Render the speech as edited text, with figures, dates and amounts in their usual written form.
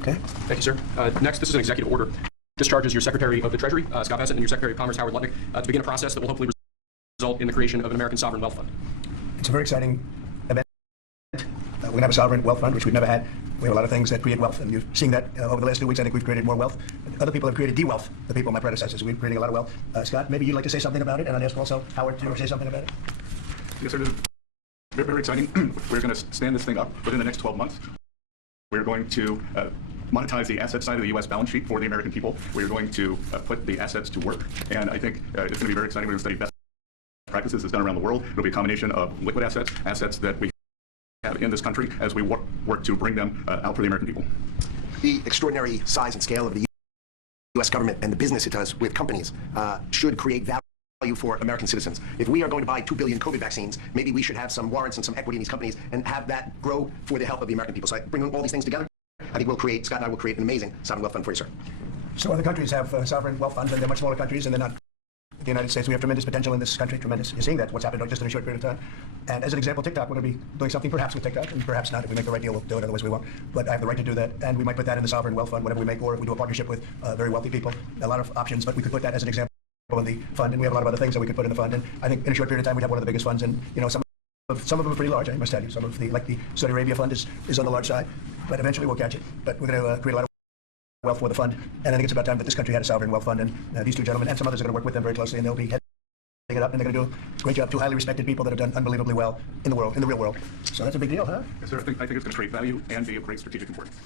Okay. Thank you, sir. Next, this is an executive order. Discharges your Secretary of the Treasury, Scott Bessent, and your Secretary of Commerce, Howard Lutnick, to begin a process that will hopefully result in the creation of an American sovereign wealth fund. It's a very exciting event. We're going to have a sovereign wealth fund, which we've never had. We have a lot of things that create wealth, and you've seen that over the last 2 weeks. I think we've created more wealth. Other people have created de-wealth, the people, my predecessors. We're creating a lot of wealth. Scott, maybe you'd like to say something about it, and I'd ask also Howard to say something about it. Yes, sir. This is very, very exciting. We're going to stand this thing up within the next 12 months. We're going to monetize the asset side of the U.S. balance sheet for the American people. We're going to put the assets to work, and I think it's going to be very exciting. We're going to study best practices that's done around the world. It'll be a combination of liquid assets, assets that we have in this country as we work to bring them out for the American people. The extraordinary size and scale of the U.S. government and the business it does with companies should create value for American citizens. If we are going to buy 2 billion COVID vaccines, maybe we should have some warrants and some equity in these companies and have that grow for the help of the American people. So I bring all these things together. I think Scott and I will create an amazing sovereign wealth fund for you, sir. So other countries have sovereign wealth funds, and they're much smaller countries, and they're not the United States. We have tremendous potential in this country, tremendous. You're seeing that, what's happened just in a short period of time. And as an example, TikTok, we're going to be doing something perhaps with TikTok, and perhaps not. If we make the right deal, we'll do it, otherwise we won't. But I have the right to do that, and we might put that in the sovereign wealth fund, whatever we make, or if we do a partnership with very wealthy people, a lot of options, but we could put that as an example in the fund, and we have a lot of other things that we could put in the fund. And I think in a short period of time, we'd have one of the biggest funds, and some of them are pretty large, I must tell you. Some of the, like the Saudi Arabia fund is on the large side, but eventually we'll catch it. But we're going to create a lot of wealth for the fund, and I think it's about time that this country had a sovereign wealth fund, and these two gentlemen and some others are going to work with them very closely, and they'll be heading it up, and they're going to do a great job. Two highly respected people that have done unbelievably well in the world, in the real world. So that's a big deal, huh? Yes, sir. I think it's going to create value and be of great strategic importance.